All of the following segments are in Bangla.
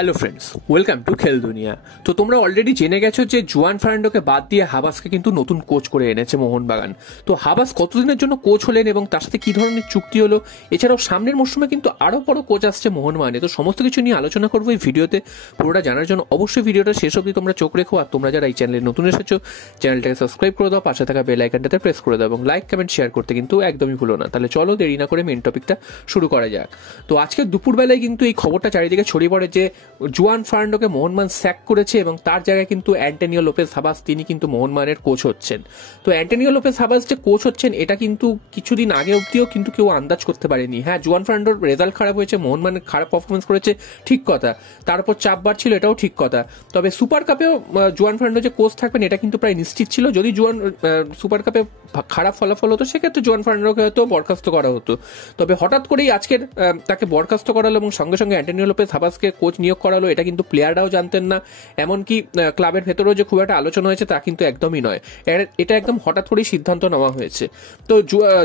হ্যালো ফ্রেন্ডস, ওয়েলকাম টু খেল দুনিয়া। তো তোমরা অলরেডি জেনে গেছো যে জুয়ান ফার্নান্ডোকে বাদ দিয়ে হাবাসকে কিন্তু নতুন কোচ করে এনেছে মোহনবাগান। তো হাবাস কতদিনের জন্য কোচ হলেন এবং তার সাথে কি ধরনের চুক্তি হলো, এছাড়াও সামনের মরশুমে কিন্তু আরও বড় কোচ আসছে মোহনবাগানে। তো সমস্ত কিছু নিয়ে আলোচনা করবো এই ভিডিওতে। পুরোটা জানার জন্য অবশ্যই ভিডিওটা শেষ অবধি তোমরা চোখ রেখো। আর তোমরা যারা এই চ্যানেলে নতুন এসেছো, চ্যানেলটাকে সাবস্ক্রাইব করে দাও, পাশে থাকা বেল আইকনটাতে প্রেস করে দাও এবং লাইক কমেন্ট শেয়ার করতে কিন্তু একদমই ভুলো না। তাহলে চলো দেরি না করে মেন টপিকটা শুরু করা যাক। তো আজকে দুপুরবেলায় কিন্তু এই খবরটা চারিদিকে ছড়িয়ে পড়ে যে জুয়ান ফার্নান্ডোকে মোহনবাগান স্যাক করেছে এবং তার জায়গায় কিন্তু অ্যান্টোনিও লোপেজ হাবাস তিনি কিন্তু মোহনবাগানের কোচ হচ্ছেন। তো অ্যান্টোনিও লোপেজ হাবাস যে কোচ হচ্ছেন এটা কিন্তু কিছুদিন আগে অবধিও কিন্তু কেউ আন্দাজ করতে পারেনি। হ্যাঁ, জুয়ান ফার্নান্ডোর রেজাল্ট খারাপ হয়েছে, মোহনবাগান খারাপ পারফরমেন্স করেছে, ঠিক কথা। তার উপর চাপ বাড়ছিল, এটাও ঠিক কথা। তবে সুপার কাপেও জুয়ান ফার্নান্ডো যে কোচ থাকবেন এটা কিন্তু প্রায় নিশ্চিত ছিল। যদি জুয়ান সুপার কাপে খারাপ ফলাফল হতো সেক্ষেত্রে জুয়ান ফার্নান্ডোকে হয়তো বরখাস্ত করা হতো। তবে হঠাৎ করেই আজকের তাকে বরখাস্ত করালো এবং সঙ্গে সঙ্গে অ্যান্টোনিও লোপেজ হাবাসকে কোচ নিয়োগ করালো, এটা কিন্তু প্লেয়াররাও জানতেন না। এমনকি ক্লাবের ভেতরেও যে খুব একটা আলোচনা হয়েছে তা কিন্তু একদমই নয়। এটা একদম হঠাৎ করেই সিদ্ধান্ত নেওয়া হয়েছে। তো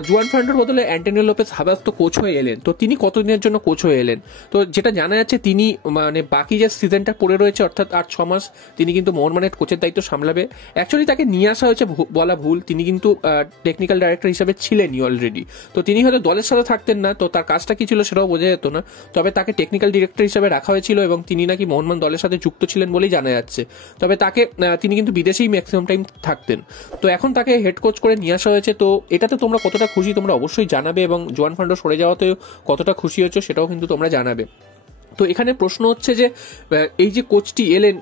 জুয়ান ফার্নান্ডোর বদলে অ্যান্টোনিও লোপেজ হাবাস তো কোচ হয়ে এলেন। তো তিনি কতদিনের জন্য কোচ হয়ে এলেন? তো যেটা জানা যাচ্ছে তিনি মানে বাকি যে সিজনটা পড়ে রয়েছে অর্থাৎ আর 6 মাস তিনি কিন্তু মোহনবাগানের কোচের দায়িত্ব সামলাবে। অ্যাকচুয়ালি তাকে নিয়ে আসা হয়েছে বলা ভুল, তিনি কিন্তু টেকনিক্যাল ডাইরেক্টর হিসেবে ছিলেনই অলরেডি। তো তিনি হয়তো দলের সাথে থাকতেন না, তো তার কাজটা কি ছিল সেটাও বোঝা যেত না। তবে তাকে টেকনিক্যাল ডিরেক্টর হিসেবে রাখা হয়েছিল এবং তিনি নাকি মোহনবাগান দলের সাথে যুক্ত ছিলেন বলেই জানা যাচ্ছে। তবে তিনি কিন্তু বিদেশেই ম্যাক্সিমাম টাইম থাকতেন। তো এখন তাকে হেড কোচ করে নিয়ে আসা হয়েছে। তো এটাতে তোমরা কতটা খুশি তোমরা অবশ্যই জানাবে এবং জুয়ান ফার্নান্ডো সরে যাওয়াতেও কতটা খুশি হচ্ছে সেটাও কিন্তু তোমরা জানাবে। তো এখানে প্রশ্ন হচ্ছে যে এই যে কোচটি এলেন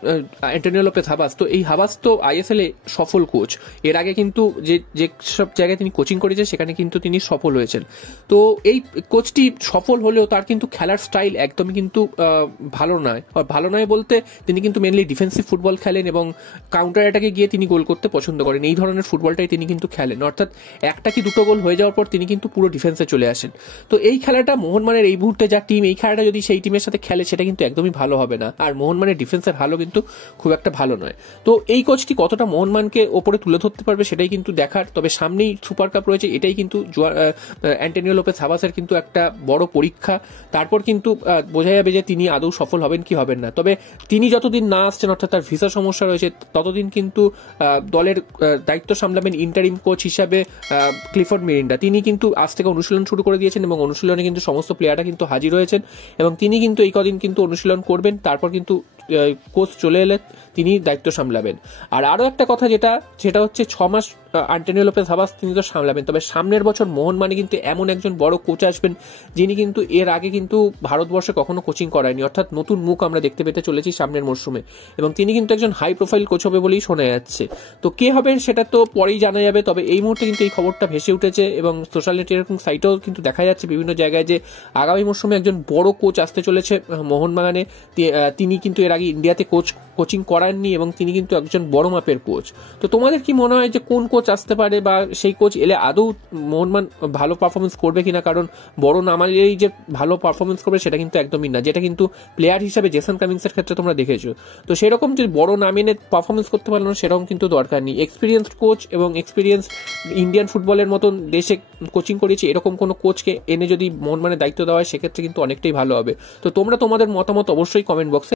অ্যান্টোনিও লোপেজ হাবাস, তো এই হাবাস তো আইএসএল এ সফল কোচ। এর আগে কিন্তু যে সব জায়গায় তিনি কোচিং করেছেন সেখানে কিন্তু তিনি সফল হয়েছেন। তো এই কোচটি সফল হলেও তার কিন্তু খেলার স্টাইল একদমই কিন্তু ভালো নয় বলতে তিনি কিন্তু মেনলি ডিফেন্সিভ ফুটবল খেলেন এবং কাউন্টার অ্যাটাকে গিয়ে তিনি গোল করতে পছন্দ করেন। এই ধরনের ফুটবলটাই তিনি কিন্তু খেলেন, অর্থাৎ একটা কি দুটো গোল হয়ে যাওয়ার পর তিনি কিন্তু পুরো ডিফেন্সে চলে আসেন। তো এই খেলাটা মোহনবাগানের এই মুহূর্তে যা টিম, এই খেলাটা যদি সেই টিমের সাথে খেলে সেটা কিন্তু একদমই ভালো হবে না। আর মোহনবাগানের ডিফেন্সের ভালো কিন্তু খুব একটা ভালো নয়। তো এই কোচটি কতটা মোহনবাগানকে ওপরে তুলে ধরতে পারবে সেটাই কিন্তু দেখার। তবে সামনেই সুপার কাপ রয়েছে, এটাই কিন্তু অ্যান্টোনিও লোপেজ হাবাসের কিন্তু একটা বড় পরীক্ষা। তারপর কিন্তু বোঝা যাবে যে তিনি আদৌ সফল হবেন কি হবেন না। তবে তিনি যতদিন না আসছেন অর্থাৎ তার ভিসা সমস্যা রয়েছে ততদিন কিন্তু দলের দায়িত্ব সামলাবেন ইন্টারিম কোচ হিসাবে ক্লিফোর্ড মিরিন্ডা। তিনি কিন্তু আজ থেকে অনুশীলন শুরু করে দিয়েছেন এবং অনুশীলনে কিন্তু সমস্ত প্লেয়াররা কিন্তু হাজির হয়েছেন এবং তিনি কিন্তু এই কদিন কিন্তু অনুশীলন করবেন। তারপর কিন্তু কোচ চলে এলে তিনি দায়িত্ব সামলাবেন। আর আরও একটা কথা যেটা হচ্ছে 6 মাস অ্যান্টোনিও লোপেজ হাবাস তিনি তো সামলাবেন। তবে সামনের বছর মোহনবাগানে কিন্তু এমন একজন বড় কোচ আসবেন যিনি কিন্তু এর আগে কিন্তু ভারতবর্ষে কখনো কোচিং করায়নি, অর্থাৎ নতুন মুখ আমরা দেখতে পেতে চলেছি সামনের মরশুমে এবং তিনি কিন্তু একজন হাই প্রোফাইল কোচ হবে বলেই শোনা যাচ্ছে। তো কে হবেন সেটা তো পরেই জানা যাবে। তবে এই মুহূর্তে কিন্তু এই খবরটা ভেসে উঠেছে এবং সোশ্যাল নেটওয়ার্কিং সাইটেও কিন্তু দেখা যাচ্ছে বিভিন্ন জায়গায় যে আগামী মরশুমে একজন বড় কোচ আসতে চলেছে মোহনবাগানে। তিনি কিন্তু এর আগে ইন্ডিয়াতে কোচিং করাননি এবং তিনি কিন্তু একজন বড় মাপের কোচ। তো তোমাদের কি মনে হয় যে কোন কোচ আসতে পারে বা সেই কোচ এলে আদৌ মোহনবাগান ভালো পারফরমেন্স করবে কিনা? কারণ বড় নাম এলেই যে ভালো পারফরমেন্স করবে সেটা কিন্তু একদমই না, যেটা কিন্তু প্লেয়ার হিসাবে জেসন কামিংসের ক্ষেত্রে তোমরা দেখেছো। তো সেরকম যে বড় নাম এনে পারফরমেন্স করতে পারলো না সেরকম কিন্তু দরকার নেই। এক্সপিরিয়েন্সড কোচ এবং এক্সপিরিয়েন্স ইন্ডিয়ান ফুটবলের মতন দেশে কোচিং করেছে এরকম কোনো কোচকে এনে যদি মোহনবাগানের দায়িত্ব দেওয়া হয় সেক্ষেত্রে কিন্তু অনেকটাই ভালো হবে। তো তোমরা তোমাদের মতামত অবশ্যই কমেন্ট বক্সে